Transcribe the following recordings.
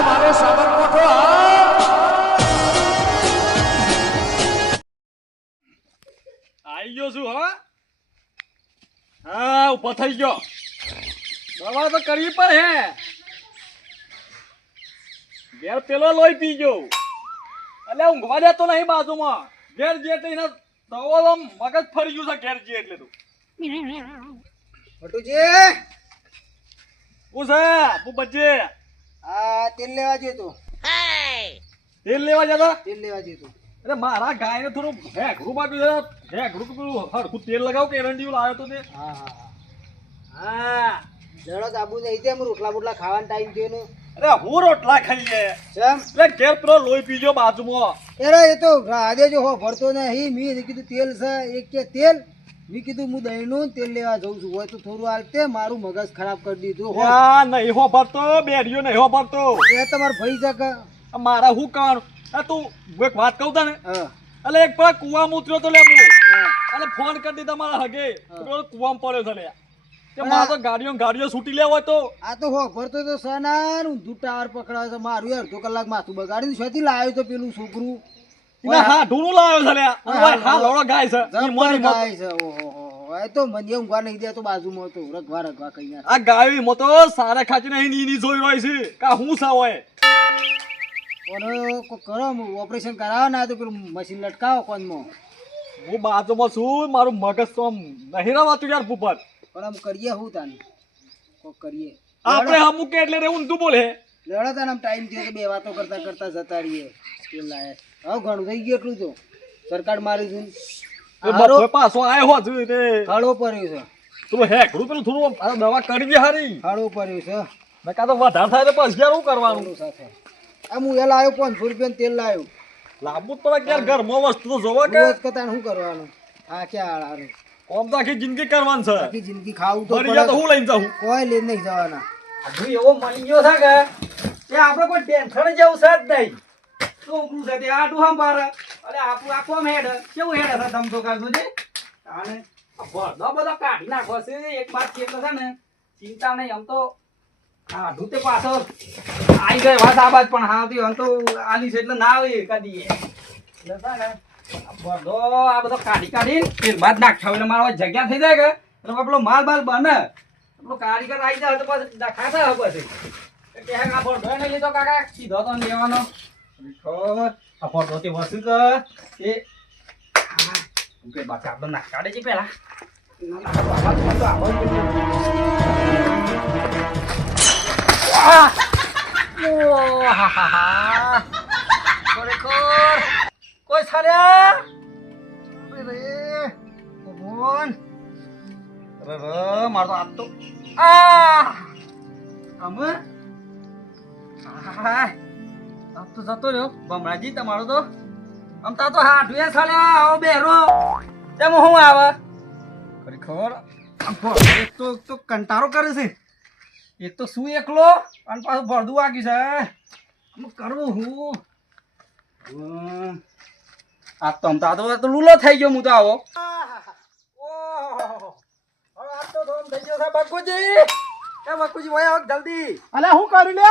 મારો સાબરકોઠો આવી ગયો છું હા ઉભો થઈ ગયો દવા તો કરવી પડે હે ઘેર પેલો લોહી પી ગયો એટલે ઊંઘવા દેતો નહીં બાજુમાં ઘેર જે એટલે એના દવા મગજ ફરી ગયું છે ઘેર જે એટલે તું ભટુજી હું છે હું બચે આ તેલ લેવા જઈએ તો તેલ લેવા જતા તેલ લેવા જઈએ તો એટલે મારા ગાયને થોડું હેઘરું બાટ્યું છે હેઘરું પેલું હરખું તેલ લગાવ કે એરંડી લાવ્યો તો તે હા હા હા જડો આબુ નહીં તેમ રોટલા બોટલા ખાવાનો ટાઈમ થયો ને અરે હું રોટલા ખાઈએ ચમ એટલે ઘેર પેલો લોહી પીજો બાજુમાં એરે એ તો આજે જો હો ભરતો નહીં મેં કીધું તેલ છે એક કે તેલ મેં કીધું હું દહીંનું તેલ લેવા જઉં છું હોય તો થોડું હાલતે મારું મગજ ખરાબ કરી દીધું હો નહીં હો ભરતો બેડિયો નહીં હો ભરતો એ તમારે ભાઈ છે કે મારા હું કાણ તું એક વાત કહું તને હા એટલે એક પેલા કુવામાં ઉતર્યો તો લે હું હા અને ફોન કરી દીધા મારા હગે કુવામાં પડ્યો છે લે કે મારે તો ગાડીઓ છૂટી લેવો હોય તો આ તો હો ભરતો તો સનાર ઊંધું ટાવર પકડાવે છે મારું અડધો કલાક માથું બગાડીને શોથી લાવ્યો તો પેલું છોકરું હા ઢૂંઢું લાવ્યો છે લે હા લોડો ગાય છે ઈ મોની મોત. ગાય છે ઓહો એ તો મને ઊંઘવા નહીં દે તો બાજુમાં તો રગવા રગવા કઈ ના આ ગાયો મો તો સારા ખાચી નહીં ની જોઈ રહી છે કા હું સા હોય ઓનો કો કરો ઓપરેશન કરાવો ના તો પેલું મશીન લટકાવો કોનમાં હું બાજુમાં છું મારું મગજ તો આમ નહીં રવાતું યાર ભૂપત પણ આમ કરીએ હું તાને કોક કરીએ આપણે હમું કે એટલે રે ઊંધું બોલે લડો તાને આમ ટાઈમ થયો તો બે વાતો કરતા કરતા જતા રહીએ સ્કૂલ લાયક હવે ઘણું થઈ ગયું એટલું તો સરકાર મારી છું બફો પાછો આયો હો જોઈ રે ખાડો પડ્યો છે તું હેકડું પેલું થોડું આ દવા કરી દે હારી ખાડો પડ્યો છે મેં કાં તો વધારે થાય તો પછી યાર શું કરવાનું ખાડો સાથે આ હું એ લાવ્યો 500 રૂપિયાનું તેલ લાવ્યો લાંબુ જ પડે યાર ઘરમાં વસ્તુ તો જોવા કે રોજ કરતા શું કરવાનું આ ક્યાં આળાનું કોમ તો આખી જિંદગી કરવાની છે આખી જિંદગી ખાવું તો ફરી જા તો હું લઈને જાઉં કોઈ લઈને નહીં જવાના હજુ એવો મળી ગયો છે કે એ આપણે કોઈ ટેન્શન જેવું છે જ નહીં છોકરું છે તે આટું સંભાળે અરે આપણું આખો હેડ કેવું હેડ છે ધમધો કાઢું છે અને ભરદો બધો કાઢી નાખો છે એક વાત કેટલો છે ને ચિંતા નહીં આમ તો આઢું તે પાછો આવી ગઈ વાત આ બાદ પણ હા આમ તો આલી છે એટલે ના આવે કદી એટલે છે ને ભરદો આ બધો કાઢી ફેર બાદ નાખ્યો એટલે મારો જગ્યા થઈ જાય કે એટલે પેલો માલ બાલ બને પેલો કારીગર આવી જાય તો પછી દેખાતા હોય પછી કે હે આ ભરદો નહીં લીધો કાકા સીધો તો લેવાનો આ ભરદો તે વસ્તુ કે એ કે બાકી આપણે નાખ કાઢે છે પેલા કોઈ સાર્યા ભગવાન મારો તો આપ તો અમે આપ તો જતો રહ્યો બમણાજી તમારો તો આમ તા તો હાડવે સાલ્યા આવો બેરો તેમ હું આવે ખરેખર એક તો કંટારો કરે છે એક તો શું એકલો અને પાછું ભરદું વાગ્યું છે આમ કરવું હું આ તો લૂલો થઈ ગયો હું તો આવો બાપુજી ભાઈ આવો જલ્દી અલે હું કરી લે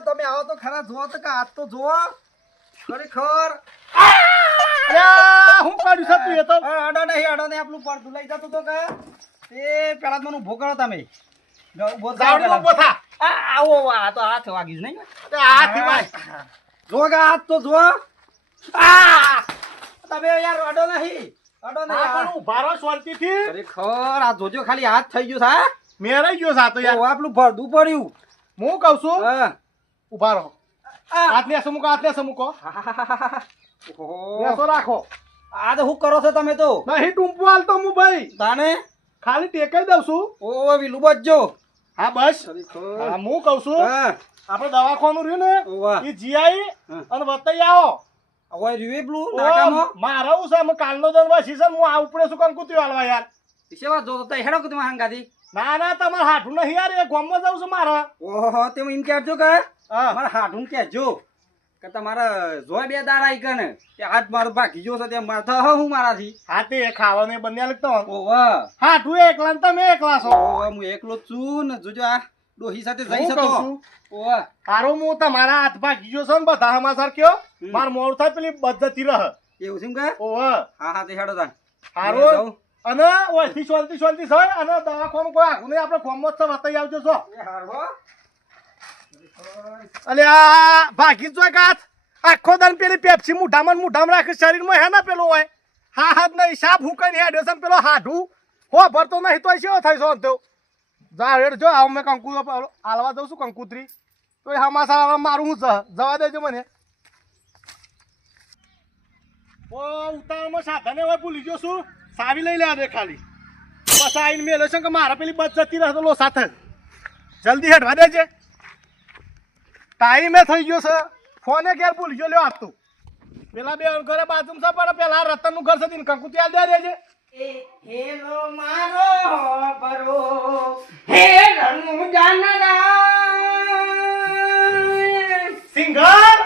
તમે આવો તો ખરા જોવો તો કે હાથ તો જોવો ખરેખર હું કર્યું છે તું એ તો અડો નહીં આપણું પડતું લઈ જતો તો કે તે પેલા જ મને ઉભો કરો તમે આવો આ તો હાથ વાગ્યું નહીં જો કે હાથ તો જો તમે યાર અડો નહીં ઉભારો શાંતિથી ખરેખર આ જોજો ખાલી હાથ થઈ ગયો છે મેરાઈ ગયો છે આ તો યાર આપણું ભરદું પડ્યું હું કહું છું હા ઉભા રહો હાથને સમૂકો બેસો રાખો આ તો શું કરો છો તમે તો નહીં ટૂંપું હાલતો હું ભાઈ તાને ખાલી ટેકાઈ દઉં છું ઓ વિલું બચજો હા બસ હા હું કહું છું આપણે દવાખાનું રહ્યું ને એ જીઆઈ અને વતાઈ આવો હવે રીવે બ્લુ મારા હું છે કાલનો દરવા સીઝન હું આ ઉપડે શું કામ કૂત્યું હાલવા યાર સેવા જો તો હેડો કે તમે હંગાથી ના તમારે હાઠું નહીં યાર એ ગામમાં જાઉં છું મારા ઓહો તેમ એમ કહેજો કે મારા હાઠું કહેજો કે તમારે જોય બે દાડા આવી કે ને કે આજ મારું બાકી જો છે તે મારે તો હું મારાથી હા તે ખાવાનું બંને લગતો ઓહો હાઠું એકલા ને તમે એકલા છો ઓહો હું એકલો જ છું ને જોજો આ ડોહી સાથે હું જઈ કહું શકો છું, ઓવા હારો હું તમારા હાથ ભાગી ગયો છે ને બધા સમાચાર કયો માર મોડ થાય પેલી બદતી રહ એવું છે એમ કે ઓહ હા હા તે હેડો તાન હારો અને ઓથી શાંતિ શાંતિ છે અને દવાખાનું કોઈ આગું નહીં આપણે ગોમત છે વતાઈ આવજો છો એ હારવો અને આ ભાગી જ જોય કાથ આખો દન પેલી પેપ્સી મુઠામાં રાખે શરીરમાં હે ને પેલું હોય હા હાથ નહીં સાપ હુકાઈને હેડ્યો છે ને પેલો હાઢું હો ભરતો નહીં તો શેવો થાય છો તો જા હેડ જો આવ મેં કંકુ આલવા દઉં છું કંકુત્રી તો એ હમાસા મારું હું છે જવા દેજો મને ઓ ઉતાવળમાં સાધને હવે ભૂલી ગયો છું સાવી લઈ લે દે ખાલી બસ આઈને મેલો છે કે મારા પેલી બસ જતી રહે તો લો સાથે જલ્દી હેડવા દેજે ટાઈમે થઈ ગયો છે ફોને ઘેર ભૂલી ગયો લ્યો આજ તું પેલા બે ઘરે બાજુ છે પણ પેલા રતન નું ઘર છે તેને કંકુ ત્યાં દે દેજે હેલો મારો બરો હે રણુ જાનના સિંગર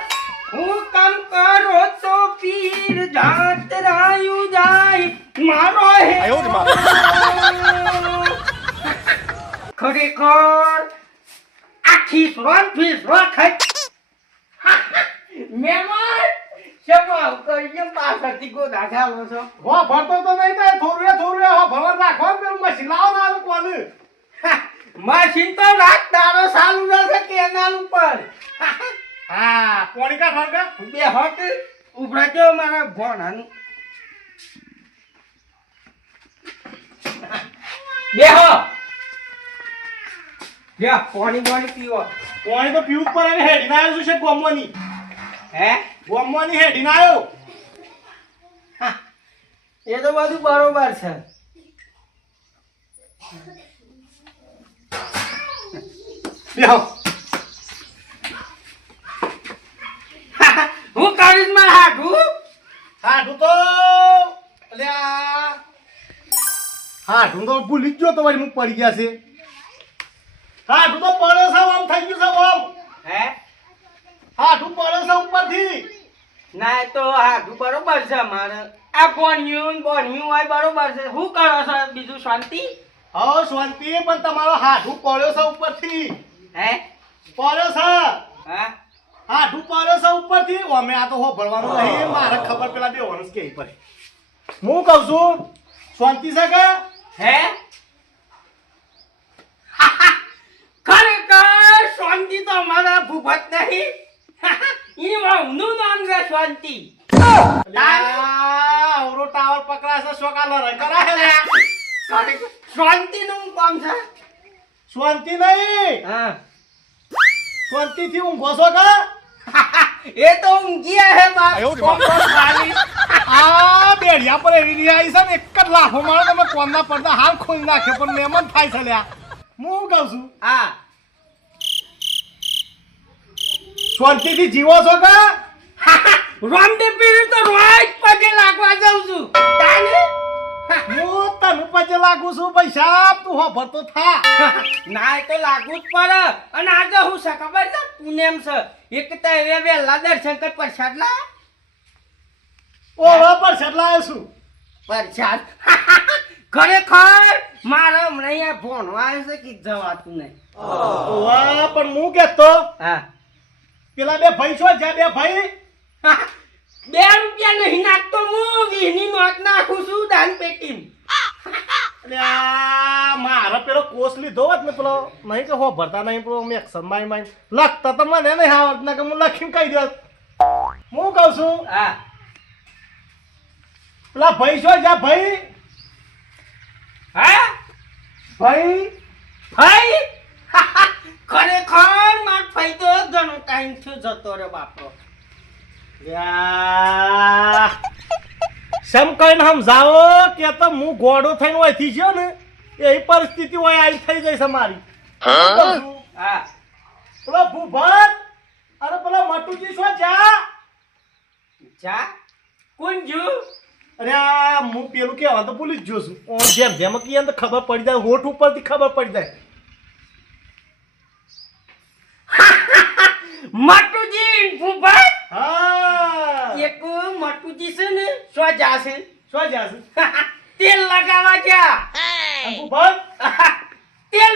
હું કામ કરો તો પીર જાત રાયુ જાય મારો હે આયો રે માં. ખરેખર આખી શ્રોન ફીસ રોખાય મેમન શેમાં કરીને પાછળથી ગોદા ખાલો છો હો ભરતો તો નહીં થાય થોડું હો ભવન રાખો ને પેલું મશીન લાવો ને આનું કોણ મશીન તો રાત દાડો ચાલુ રહેશે કેનાલ ઉપર હા પોણી કા ઠરકા બે હોત ઉભરા જો મારા ભોણાનું બેહો જા પાણી પીવો પોણી તો પીવું પર આવે હેડી ના આવ્યો છે ગોમવાની હે ગોમવાની હેડી ના આવ્યો એ તો બધું બરોબર છે બેહો હું કરીશ માર હાડું હાડું તો અલ્યા હાડું તો ભૂલી જ ગયો તો વળી મુક પડી ગયા છે હાડું તો પડે છે આમ થઈ ગયું છે આમ હે હાડું પડે છે ઉપરથી ના તો હાડું બરોબર છે મારે આ બોન્યું હોય બરોબર છે શું કરો છો બીજું શાંતિ હા શાંતિ પણ તમારો હાડું પડ્યો છે ઉપરથી હે પડ્યો છે હા હાડું પડ્યો છે ઉપરથી અમે આ તો હો ભરવાનું નહીં મારે ખબર પેલા દેવાનું કે પર હું કહું છું શાંતિ છે કે હે ખરેખર શાંતિ તો અમારા ભૂપત નહીં એમાં ઊંધું નામ છે શાંતિ આવરો ટાવર પકડાશે શોકાલો રે કરાહે લે ખરેખર શાંતિનું કામ છે શાંતિ નહીં હા શાંતિથી ઊંઘો છો કે એ તો ઊંઘ્યા હે બાપ આ બેડિયા પર એવી રહી આવી છે ને એક જ લાફો મારો તમે કોમના પડદા હાલ ખોલી નાખે પણ મહેમાન થાય છે લ્યા હું કહું છું હા શાંતિથી જીવો છો કે રામદેવ પીર તો રોજ પગે લાગવા જાઉં છું તાને હું તને પજે લાગુ છું પૈસા તું હો ભરતો થા ના એ તો લાગુ જ પડે અને આજે હું છે ખબર છે પુનેમ છે એક તો એ વેલા દર્શન કર પ્રસાદ લા ઓવા પર છેટલા છું પ્રસાદ ખરેખર મારે હમણાં અહીંયા ભણવા આવે છે કે જવાતું નહીં ઓવા પણ હું કહેતો હા પેલા બે ભાઈ છો જ્યાં બે ભાઈ 2 રૂપિયા નહીં નાખતો હું 20 ની નોટ નાખું છું દાન પેટીમ અલ્યા મારા પેલો કોસ લીધો હોત ને પેલો નહીં કે હો ભરતા નહીં પેલો મેક્સન માઈ લખતા તો મને નહીં આવડત ને કે હું લખીને કહી દઉં હું કહું છું હા પેલા ભાઈ છો જ્યાં ભાઈ હા ભાઈ ભાઈ ખરેખર માર ભાઈ તો ઘણો ટાઈમ થયો જતો રે બાપરો સમ કઈને સમજાવો કે તો હું ગોડો થઈને ઓયથી છે ને એ પરિસ્થિતિ હોય આવી થઈ જઈ છે મારી હા પેલો ભૂભર અને પેલો મટુજી શું જા જા કોણ જો અરે આ હું પેલું કહેવા તો ભૂલી જ ગયો છું જેમ જેમ કહીએ ને તો ખબર પડી જાય હોઠ ઉપરથી ખબર પડી જાય મટુજી ફૂફા હા એક મટુજી છે ને સો જાશે શું જાશે તેલ લગાવવા ગયા ભૂભર તેલ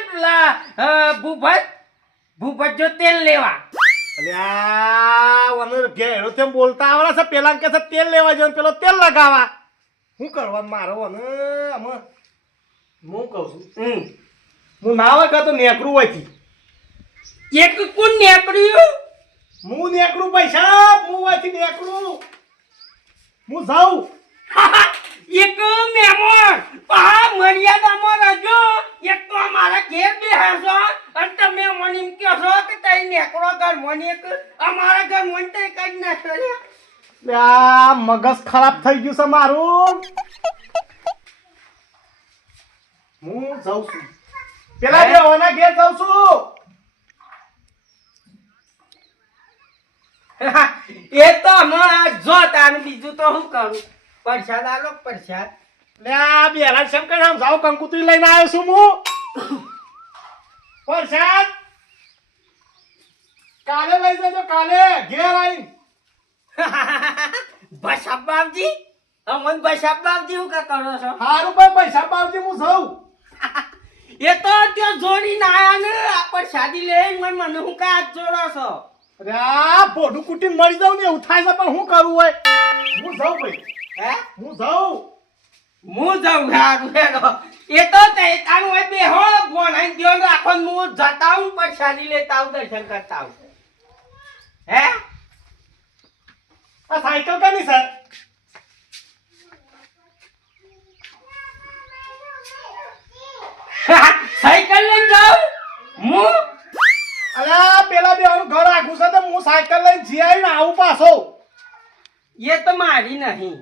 ભૂપત જો તેલ લેવા. અલ્યા વને ઘેરો તેમ બોલતા આવડે છે પેલા કે છે તેલ લેવા જવાનું પેલો તેલ લગાવા હું કરવાનું મારો વને આમાં હું કહું છું હું ના વગર તો નેકરું હોયથી એક કોણ નીકળ્યું? હું નેકરું પૈસા હું હોયથી નેકરું હું જાઉં એક મહેમાન પા મર્યાદામાં રહેજો. એક તો અમારા ઘેર બેહાશો અને તમે મને એમ કહો છો કે તઈ નેકળો ઘર મને એક અમારા ઘર મને તઈ કાઢી નાખો લે. આ મગજ ખરાબ થઈ ગયું છે મારું હું જાઉં છું પેલા દેવાના ઘેર જાઉં છું એ તો હમણાં જો તાને બીજું તો શું કરું? પ્રસાદ આલો પ્રસાદ. લે આ બેરા શંકર આમ જાવ કંકુતરી લઈને આવ્યો છું હું પ્રસાદ કાલે લઈ જજો કાલે ઘેર આવીને બસાબ બાપજી અમન બસાબ બાપજી શું કા કરો છો? હારું ભાઈ પૈસા પાવતી હું જાઉં એ તો ત્યાં જોડીને આયા ને આ પ્રસાદી લઈને મને શું કા હાથ જોડો છો? અરે આ પોઢું કુટીને મરી જાઉં ને એવું થાય છે પણ શું કરવું હોય હું જાઉં ભાઈ હે હું જાઉં હું જાઉં હારું હેડો. એ તો તે તારું હોય બેહો ભણાઈ દ્યો ને આખો હું જતા હું પ્રસાદી લેતા આવું દર્શન કરતા આવું. હે આ સાયકલ કાની સર સાયકલ લઈને જાઉં હું? અલ્યા પેલા બેવાનું ઘર આખું છે તો હું સાયકલ લઈને જી આવીને આવું પાછો એ તો મારી નહીં.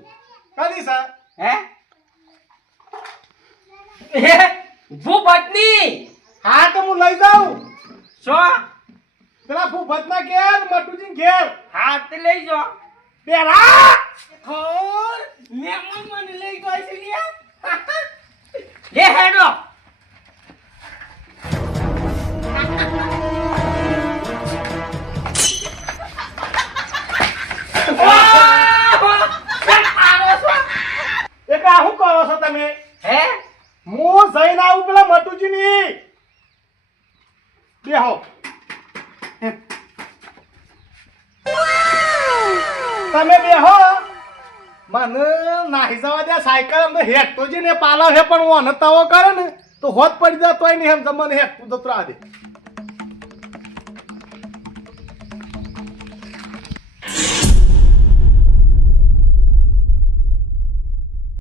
કાની સર હે હે ભૂપતની હા તો હું લઈ જાઉં શું? પેલા ફૂફતના ઘેર મટુજી ઘેર હાથ લઈ જો. પેલા ઓર મહેમાન મને લઈ ગયો છે લ્યા. લે હેડો. એક આ શું કરો છો તમે હે હું જઈને આવું પેલા મટુજી ની બેહો તમે બેહો મને નાહી જવા દે સાયકલ અમને હેઠતો જ ને પાલો હે પણ ઓને તવો કરે ને તો હોત પડી જાય તોય નહીં એમ તમને હેઠતું જતું આ દે